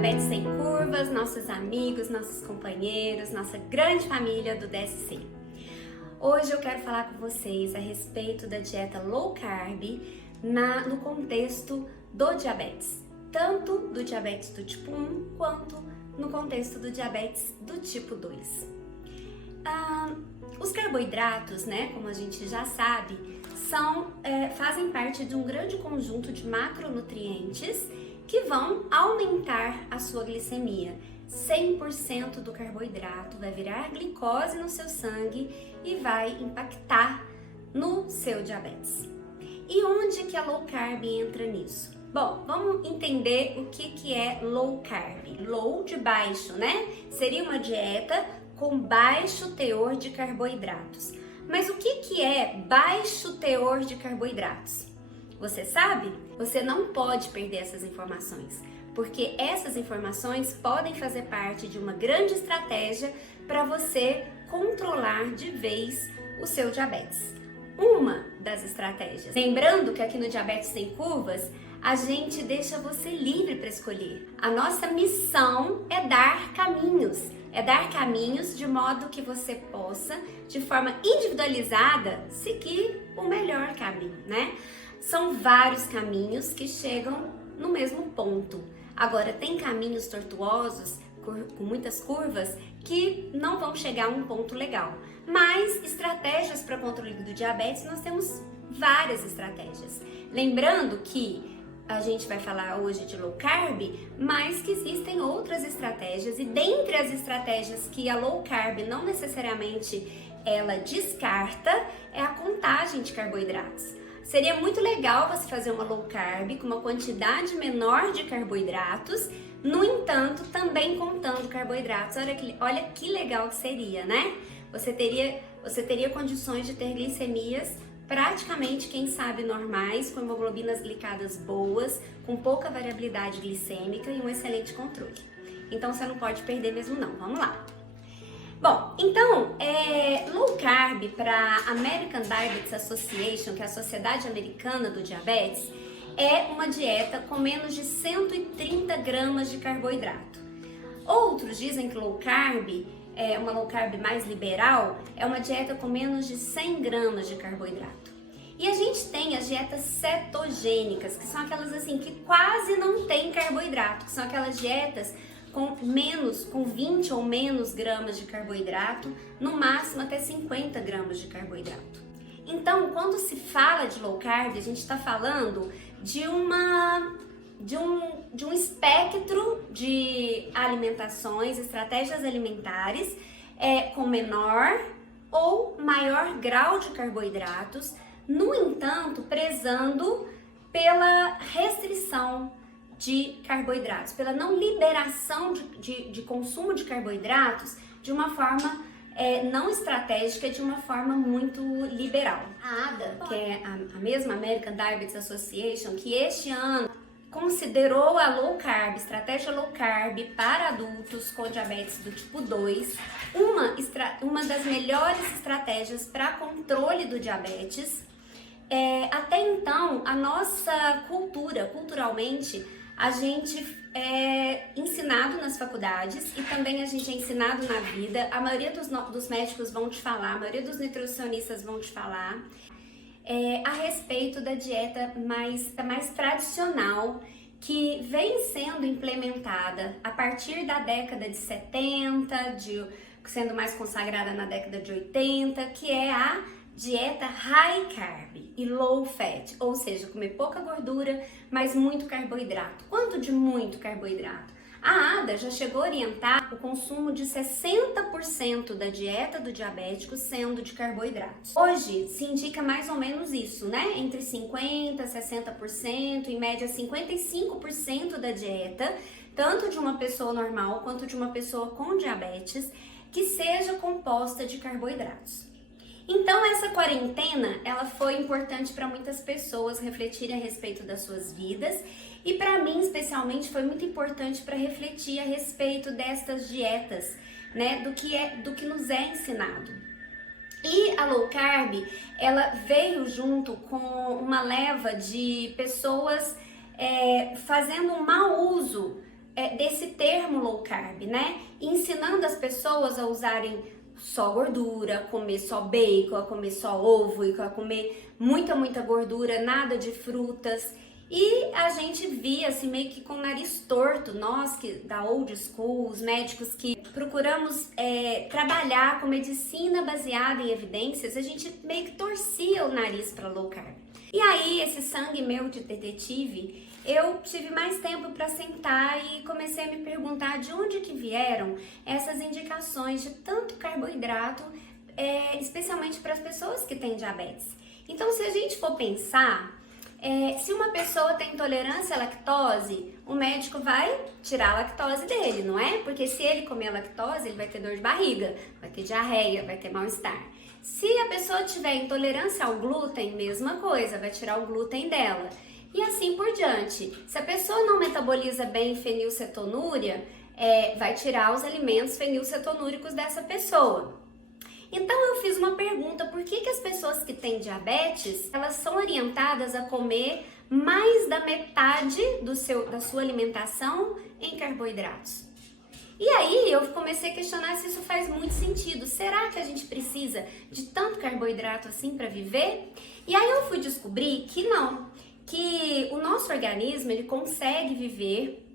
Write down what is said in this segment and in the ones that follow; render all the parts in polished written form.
Diabetes Sem Curvas, nossos amigos, nossos companheiros, nossa grande família do DSC. Hoje eu quero falar com vocês a respeito da dieta low carb no contexto do diabetes, tanto do diabetes do tipo 1 quanto no contexto do diabetes do tipo 2. Os carboidratos, como a gente já sabe, fazem parte de um grande conjunto de macronutrientes que vão aumentar a sua glicemia. 100% do carboidrato vai virar glicose no seu sangue e vai impactar no seu diabetes. E onde que a low carb entra nisso? Bom, vamos entender o que é low carb. Low de baixo, Seria uma dieta com baixo teor de carboidratos. Mas o que é baixo teor de carboidratos? Você sabe? Você não pode perder essas informações, porque essas informações podem fazer parte de uma grande estratégia para você controlar de vez o seu diabetes. Uma das estratégias. Lembrando que aqui no Diabetes Sem Curvas, a gente deixa você livre para escolher. A nossa missão é dar caminhos. É dar caminhos de modo que você possa, de forma individualizada, seguir o melhor caminho, São vários caminhos que chegam no mesmo ponto. Agora, tem caminhos tortuosos, com muitas curvas, que não vão chegar a um ponto legal. Mas estratégias para controle do diabetes, nós temos várias estratégias. Lembrando que a gente vai falar hoje de low carb, mas que existem outras estratégias, e dentre as estratégias que a low carb não necessariamente ela descarta, é a contagem de carboidratos. Seria muito legal você fazer uma low carb com uma quantidade menor de carboidratos, no entanto, também contando carboidratos. Olha que legal que seria, Você teria condições de ter glicemias praticamente, quem sabe, normais, com hemoglobinas glicadas boas, com pouca variabilidade glicêmica e um excelente controle. Então você não pode perder mesmo não. Vamos lá. Bom, então, low carb para American Diabetes Association, que é a Sociedade Americana do Diabetes, é uma dieta com menos de 130 gramas de carboidrato. Outros dizem que low carb, uma low carb mais liberal, é uma dieta com menos de 100 gramas de carboidrato. E a gente tem as dietas cetogênicas, que são aquelas assim que quase não tem carboidrato, que são aquelas dietas com 20 ou menos gramas de carboidrato, no máximo até 50 gramas de carboidrato. Então, quando se fala de low carb, a gente está falando de um espectro de alimentações, estratégias alimentares com menor ou maior grau de carboidratos, no entanto, prezando pela restrição de carboidratos, pela não liberação de consumo de carboidratos de uma forma não estratégica, de uma forma muito liberal. A ADA, que é a mesma American Diabetes Association, que este ano considerou a low carb, estratégia low carb para adultos com diabetes do tipo 2, uma das melhores estratégias para controle do diabetes. Até então, a nossa culturalmente, a gente é ensinado nas faculdades e também a gente é ensinado na vida. A maioria dos médicos vão te falar, a maioria dos nutricionistas vão te falar a respeito da dieta mais tradicional, que vem sendo implementada a partir da década de 70, sendo mais consagrada na década de 80, que é a dieta high carb e low fat, ou seja, comer pouca gordura, mas muito carboidrato. Quanto de muito carboidrato? A ADA já chegou a orientar o consumo de 60% da dieta do diabético sendo de carboidratos. Hoje se indica mais ou menos isso, Entre 50% e 60%, em média 55% da dieta, tanto de uma pessoa normal quanto de uma pessoa com diabetes, que seja composta de carboidratos. Então essa quarentena, ela foi importante para muitas pessoas refletirem a respeito das suas vidas, e para mim especialmente foi muito importante para refletir a respeito destas dietas, do que nos é ensinado. E a low carb, ela veio junto com uma leva de pessoas fazendo um mau uso desse termo low carb, né? Ensinando as pessoas a usarem só gordura, a comer só bacon, a comer só ovo, e a comer muita gordura, nada de frutas. E a gente via assim meio que com o nariz torto, nós que da old school, os médicos que procuramos trabalhar com medicina baseada em evidências, a gente meio que torcia o nariz para low carb. E aí, esse sangue meu de detetive, eu tive mais tempo para sentar e comecei a me perguntar de onde que vieram essas indicações de tanto carboidrato, especialmente para as pessoas que têm diabetes. Então, se a gente for pensar, se uma pessoa tem intolerância à lactose, o médico vai tirar a lactose dele, não é? Porque se ele comer a lactose, ele vai ter dor de barriga, vai ter diarreia, vai ter mal-estar. Se a pessoa tiver intolerância ao glúten, mesma coisa, vai tirar o glúten dela. E assim por diante. Se a pessoa não metaboliza bem fenilcetonúria, vai tirar os alimentos fenilcetonúricos dessa pessoa. Então eu fiz uma pergunta, por que as pessoas que têm diabetes, elas são orientadas a comer mais da metade da sua alimentação em carboidratos? E aí eu comecei a questionar se isso faz muito sentido. Será que a gente precisa de tanto carboidrato assim para viver? E aí eu fui descobrir que não, que o nosso organismo ele consegue viver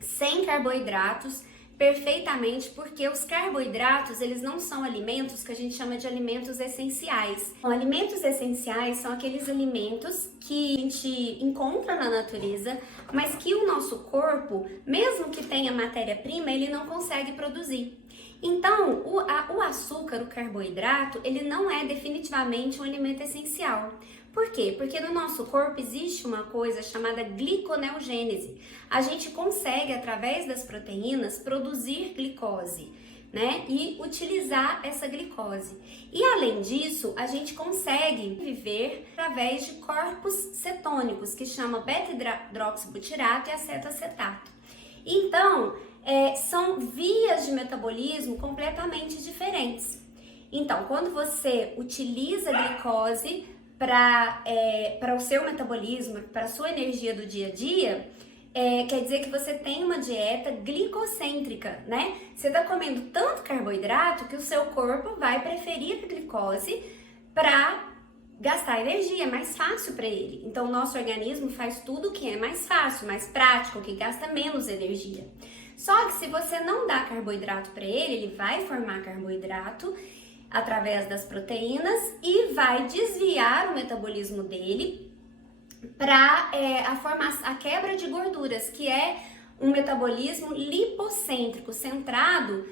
sem carboidratos perfeitamente, porque os carboidratos, eles não são alimentos que a gente chama de alimentos essenciais. Então, alimentos essenciais são aqueles alimentos que a gente encontra na natureza, mas que o nosso corpo, mesmo que tenha matéria-prima, ele não consegue produzir. Então, o açúcar, o carboidrato, ele não é definitivamente um alimento essencial. Por quê? Porque no nosso corpo existe uma coisa chamada gliconeogênese. A gente consegue, através das proteínas, produzir glicose, né? E utilizar essa glicose. E além disso, a gente consegue viver através de corpos cetônicos, que chama beta-hidroxibutirato e acetoacetato. Então, são vias de metabolismo completamente diferentes. Então, quando você utiliza a glicose para o seu metabolismo, para a sua energia do dia a dia, quer dizer que você tem uma dieta glicocêntrica, né? Você está comendo tanto carboidrato que o seu corpo vai preferir a glicose para gastar energia, é mais fácil para ele. Então, o nosso organismo faz tudo que é mais fácil, mais prático, que gasta menos energia. Só que se você não dá carboidrato para ele vai formar carboidrato através das proteínas e vai desviar o metabolismo dele para a quebra de gorduras, que é um metabolismo lipocêntrico, centrado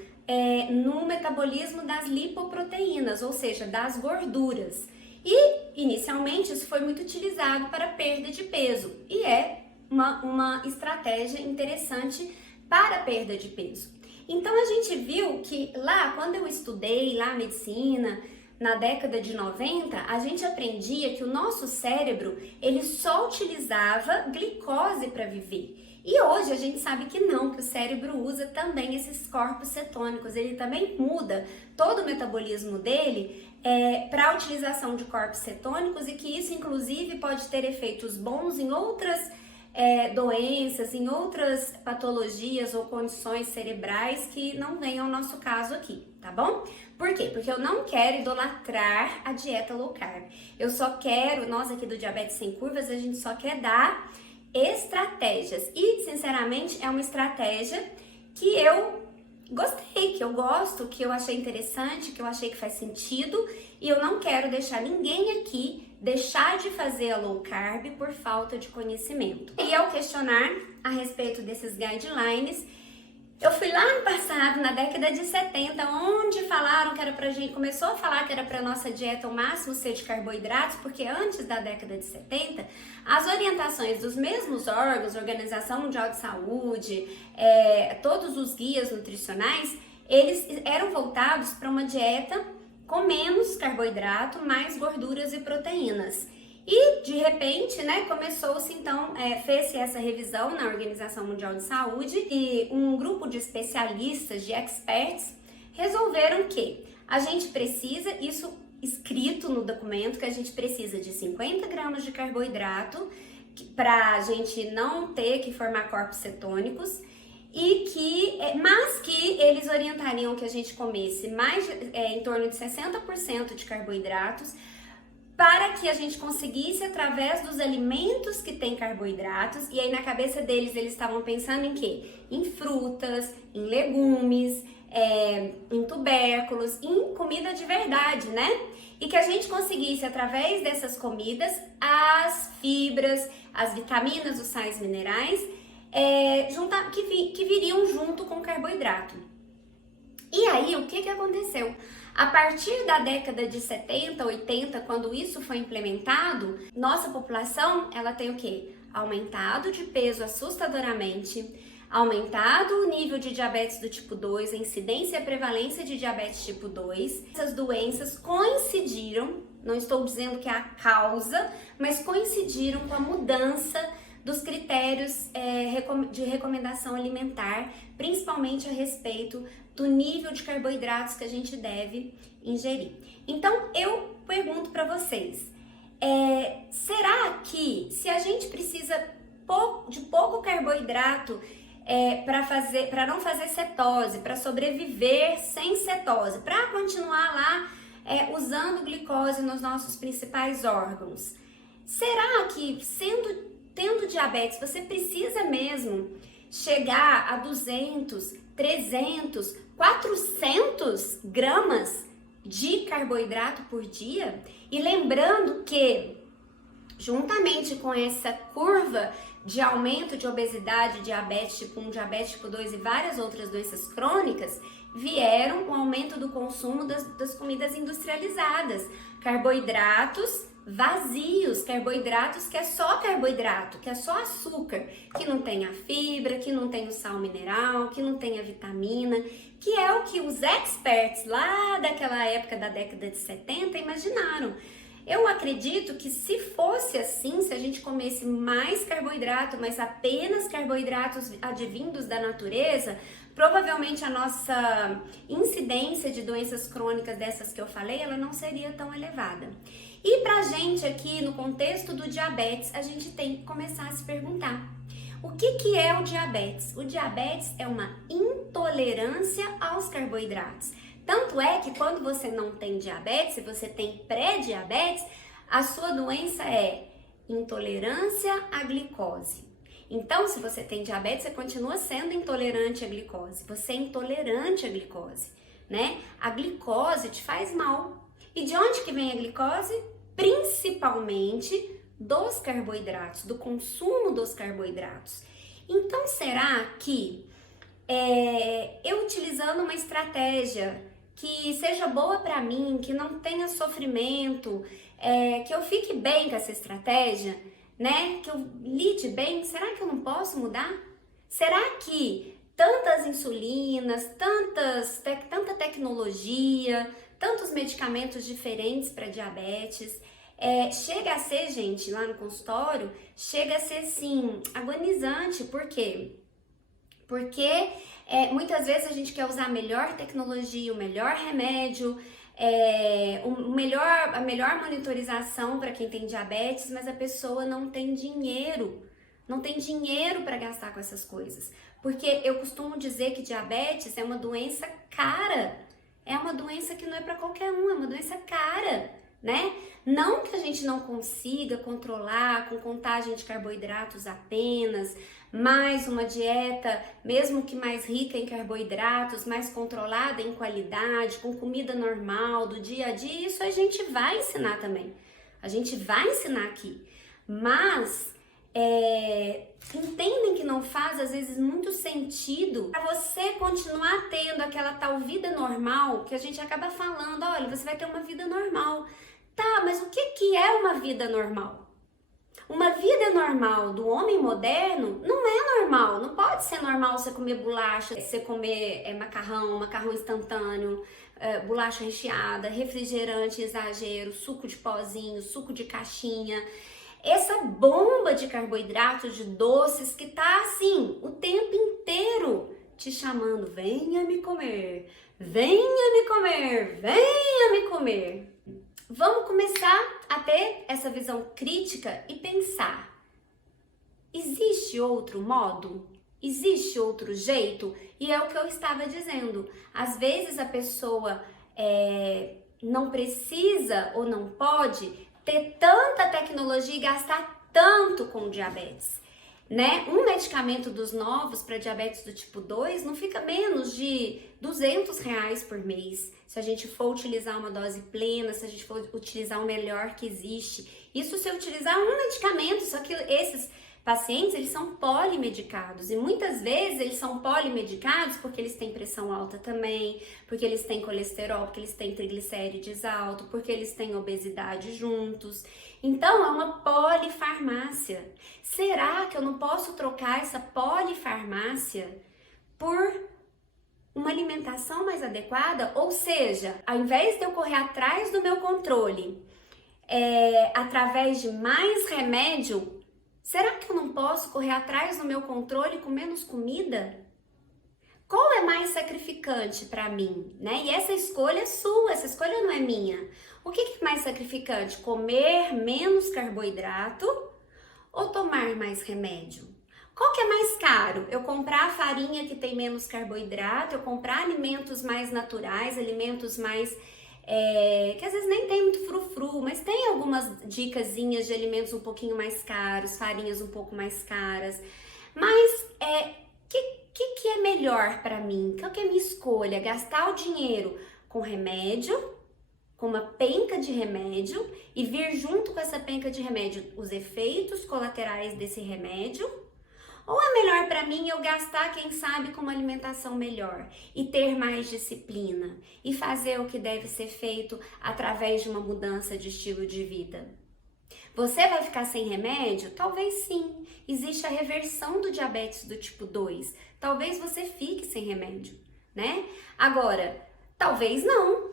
no metabolismo das lipoproteínas, ou seja, das gorduras. E, inicialmente, isso foi muito utilizado para perda de peso e é uma estratégia interessante para a perda de peso. Então, a gente viu que lá, quando eu estudei lá medicina, na década de 90, a gente aprendia que o nosso cérebro, ele só utilizava glicose para viver. E hoje a gente sabe que não, que o cérebro usa também esses corpos cetônicos, ele também muda todo o metabolismo dele para a utilização de corpos cetônicos e que isso, inclusive, pode ter efeitos bons em outras doenças, em outras patologias ou condições cerebrais que não vem ao nosso caso aqui, tá bom? Por quê? Porque eu não quero idolatrar a dieta low carb. Eu só quero, nós aqui do Diabetes Sem Curvas, a gente só quer dar estratégias. E, sinceramente, é uma estratégia que eu gostei, que eu gosto, que eu achei interessante, que eu achei que faz sentido. E eu não quero deixar ninguém aqui deixar de fazer a low carb por falta de conhecimento. E ao questionar a respeito desses guidelines, eu fui lá no passado, na década de 70, onde falaram que era pra gente, começou a falar que era pra nossa dieta o máximo ser de carboidratos, porque antes da década de 70, as orientações dos mesmos órgãos, Organização Mundial de Saúde, todos os guias nutricionais, eles eram voltados para uma dieta com menos carboidrato, mais gorduras e proteínas. E, de repente, né, começou-se, então, fez-se essa revisão na Organização Mundial de Saúde e um grupo de especialistas, de experts, resolveram que a gente precisa, isso escrito no documento, que a gente precisa de 50 gramas de carboidrato para a gente não ter que formar corpos cetônicos mas que eles orientariam que a gente comesse mais em torno de 60% de carboidratos, para que a gente conseguisse através dos alimentos que têm carboidratos. E aí na cabeça deles eles estavam pensando em quê? Em frutas, em legumes, em tubérculos, em comida de verdade, né? E que a gente conseguisse através dessas comidas as fibras, as vitaminas, os sais minerais que viriam junto com o carboidrato. E aí, o que aconteceu? A partir da década de 70, 80, quando isso foi implementado, nossa população, ela tem o quê? Aumentado de peso assustadoramente, aumentado o nível de diabetes do tipo 2, a incidência e a prevalência de diabetes tipo 2. Essas doenças coincidiram, não estou dizendo que é a causa, mas coincidiram com a mudança dos critérios de recomendação alimentar, principalmente a respeito do nível de carboidratos que a gente deve ingerir. Então, eu pergunto para vocês, será que se a gente precisa de pouco carboidrato para não fazer cetose, para sobreviver sem cetose, para continuar lá usando glicose nos nossos principais órgãos, será que tendo diabetes, você precisa mesmo chegar a 200, 300, 400 gramas de carboidrato por dia? E lembrando que, juntamente com essa curva de aumento de obesidade, diabetes tipo 1, diabetes tipo 2 e várias outras doenças crônicas, vieram o aumento do consumo das comidas industrializadas, carboidratos vazios, carboidratos que é só carboidrato, que é só açúcar, que não tem a fibra, que não tem o sal mineral, que não tem a vitamina, que é o que os experts lá daquela época da década de 70 imaginaram. Eu acredito que se fosse assim, se a gente comesse mais carboidrato, mas apenas carboidratos advindos da natureza, provavelmente a nossa incidência de doenças crônicas dessas que eu falei, ela não seria tão elevada. E pra gente aqui, no contexto do diabetes, a gente tem que começar a se perguntar: o que é o diabetes? O diabetes é uma intolerância aos carboidratos. Tanto é que quando você não tem diabetes, se você tem pré-diabetes, a sua doença é intolerância à glicose. Então, se você tem diabetes, você continua sendo intolerante à glicose. Você é intolerante à glicose, né? A glicose te faz mal. E de onde que vem a glicose? Principalmente dos carboidratos, do consumo dos carboidratos. Então, será que eu utilizando uma estratégia que seja boa para mim, que não tenha sofrimento, que eu fique bem com essa estratégia, né? Que eu lide bem, será que eu não posso mudar? Será que tantas insulinas, tanta tecnologia, tantos medicamentos diferentes para diabetes, chega a ser, gente, lá no consultório, chega a ser, sim, agonizante. Por quê? Porque muitas vezes a gente quer usar a melhor tecnologia, o melhor remédio, a melhor monitorização para quem tem diabetes, mas a pessoa não tem dinheiro para gastar com essas coisas. Porque eu costumo dizer que diabetes é uma doença cara, é uma doença que não é para qualquer um, é uma doença cara, né? Não que a gente não consiga controlar com contagem de carboidratos apenas, mais uma dieta, mesmo que mais rica em carboidratos, mais controlada em qualidade, com comida normal do dia a dia, isso a gente vai ensinar também. A gente vai ensinar aqui. Mas entendem que não faz às vezes muito sentido para você continuar tendo aquela tal vida normal que a gente acaba falando, olha, você vai ter uma vida normal. Tá, mas o que é uma vida normal? Uma vida normal do homem moderno não é normal. Não pode ser normal você comer bolacha, você comer macarrão instantâneo, bolacha recheada, refrigerante exagero, suco de pozinho, suco de caixinha. Essa bomba de carboidratos, de doces que tá assim o tempo inteiro te chamando, venha me comer, venha me comer, venha me comer. Vamos começar a ter essa visão crítica e pensar: existe outro modo? Existe outro jeito? E é o que eu estava dizendo. Às vezes a pessoa não precisa ou não pode ter tanta tecnologia e gastar tanto com diabetes, né? Um medicamento dos novos para diabetes do tipo 2 não fica menos de R$ 200 por mês. Se a gente for utilizar uma dose plena, se a gente for utilizar o melhor que existe. Isso se eu utilizar um medicamento, só que esses pacientes, eles são polimedicados e muitas vezes eles são polimedicados porque eles têm pressão alta também, porque eles têm colesterol, porque eles têm triglicérides alto, porque eles têm obesidade juntos. Então, é uma polifarmácia. Será que eu não posso trocar essa polifarmácia por uma alimentação mais adequada? Ou seja, ao invés de eu correr atrás do meu controle, através de mais remédio, será que eu não posso correr atrás do meu controle com menos comida? Qual é mais sacrificante para mim, né? E essa escolha é sua, essa escolha não é minha. O que é mais sacrificante? Comer menos carboidrato ou tomar mais remédio? Qual que é mais caro? Eu comprar farinha que tem menos carboidrato, eu comprar alimentos mais naturais, alimentos mais que às vezes nem tem muito frufru, mas tem algumas dicasinhas de alimentos um pouquinho mais caros, farinhas um pouco mais caras. Mas que é melhor para mim? Qual que é a minha escolha? Gastar o dinheiro com remédio, com uma penca de remédio e vir junto com essa penca de remédio os efeitos colaterais desse remédio? Ou é melhor para mim eu gastar, quem sabe, com uma alimentação melhor e ter mais disciplina e fazer o que deve ser feito através de uma mudança de estilo de vida? Você vai ficar sem remédio? Talvez sim. Existe a reversão do diabetes do tipo 2. Talvez você fique sem remédio, né? Agora, talvez não,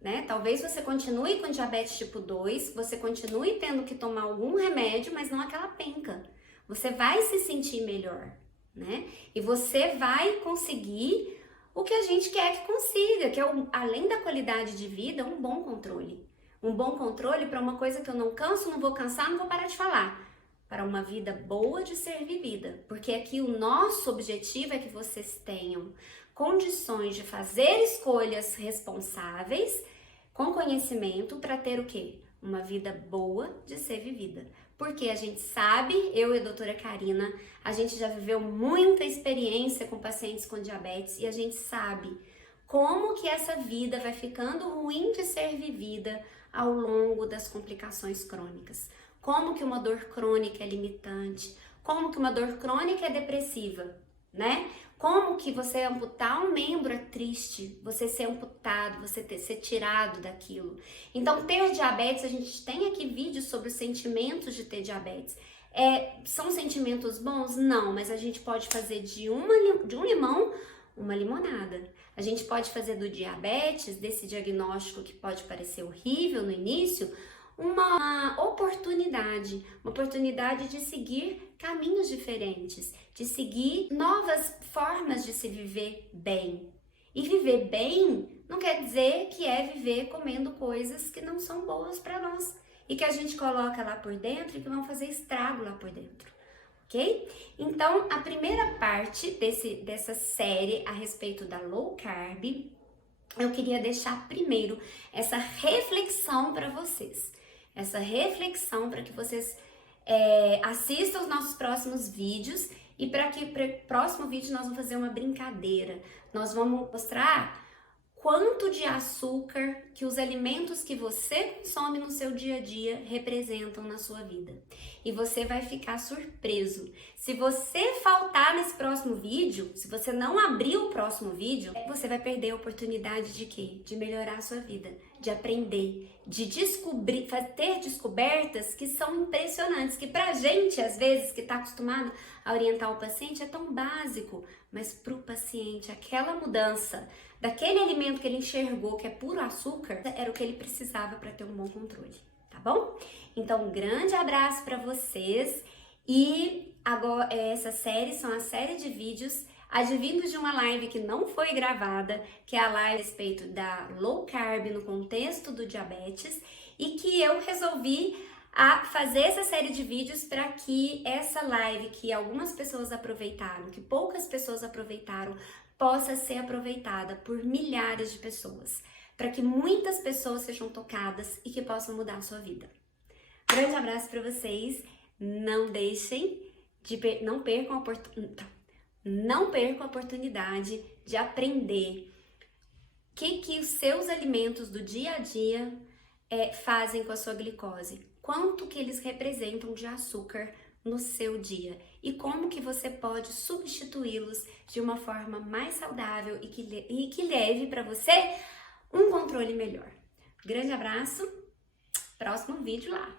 né? Talvez você continue com diabetes tipo 2, você continue tendo que tomar algum remédio, mas não aquela penca. Você vai se sentir melhor, né? E você vai conseguir o que a gente quer que consiga, que é, além da qualidade de vida, um bom controle. Um bom controle para uma coisa que eu não canso, não vou cansar, não vou parar de falar. Para uma vida boa de ser vivida. Porque aqui o nosso objetivo é que vocês tenham condições de fazer escolhas responsáveis, com conhecimento, para ter o quê? Uma vida boa de ser vivida. Porque a gente sabe, eu e a doutora Karina, a gente já viveu muita experiência com pacientes com diabetes e a gente sabe como que essa vida vai ficando ruim de ser vivida ao longo das complicações crônicas. Como que uma dor crônica é limitante, como que uma dor crônica é depressiva, né? Como que você amputar um membro é triste, você ser amputado, você ser tirado daquilo. Então, ter diabetes, a gente tem aqui vídeos sobre os sentimentos de ter diabetes. São sentimentos bons? Não, mas a gente pode fazer de um limão uma limonada. A gente pode fazer do diabetes, desse diagnóstico que pode parecer horrível no início, uma oportunidade de seguir caminhos diferentes, de seguir novas formas de se viver bem. E viver bem não quer dizer que é viver comendo coisas que não são boas para nós e que a gente coloca lá por dentro e que vão fazer estrago lá por dentro, ok? Então, a primeira parte dessa série a respeito da low carb, eu queria deixar primeiro essa reflexão para vocês. Essa reflexão para que vocês assistam os nossos próximos vídeos e para o próximo vídeo nós vamos fazer uma brincadeira. Nós vamos mostrar quanto de açúcar que os alimentos que você consome no seu dia a dia representam na sua vida. E você vai ficar surpreso. Se você faltar nesse próximo vídeo, se você não abrir o próximo vídeo, você vai perder a oportunidade de quê? De melhorar a sua vida, de aprender, de descobrir, ter descobertas que são impressionantes, que pra gente, às vezes, que tá acostumado a orientar o paciente, é tão básico, mas pro paciente, aquela mudança daquele alimento que ele enxergou que é puro açúcar, era o que ele precisava para ter um bom controle, tá bom? Então, um grande abraço para vocês e agora essa série são a série de vídeos advindos de uma live que não foi gravada, que é a live a respeito da low carb no contexto do diabetes e que eu resolvi a fazer essa série de vídeos para que essa live que algumas pessoas aproveitaram, que poucas pessoas aproveitaram, possa ser aproveitada por milhares de pessoas, para que muitas pessoas sejam tocadas e que possam mudar a sua vida. Grande abraço para vocês. Não deixem de não percam a oportunidade de aprender o que os seus alimentos do dia a dia fazem com a sua glicose, quanto que eles representam de açúcar no seu dia e como que você pode substituí-los de uma forma mais saudável e que leve para você um controle melhor. Grande abraço, próximo vídeo lá!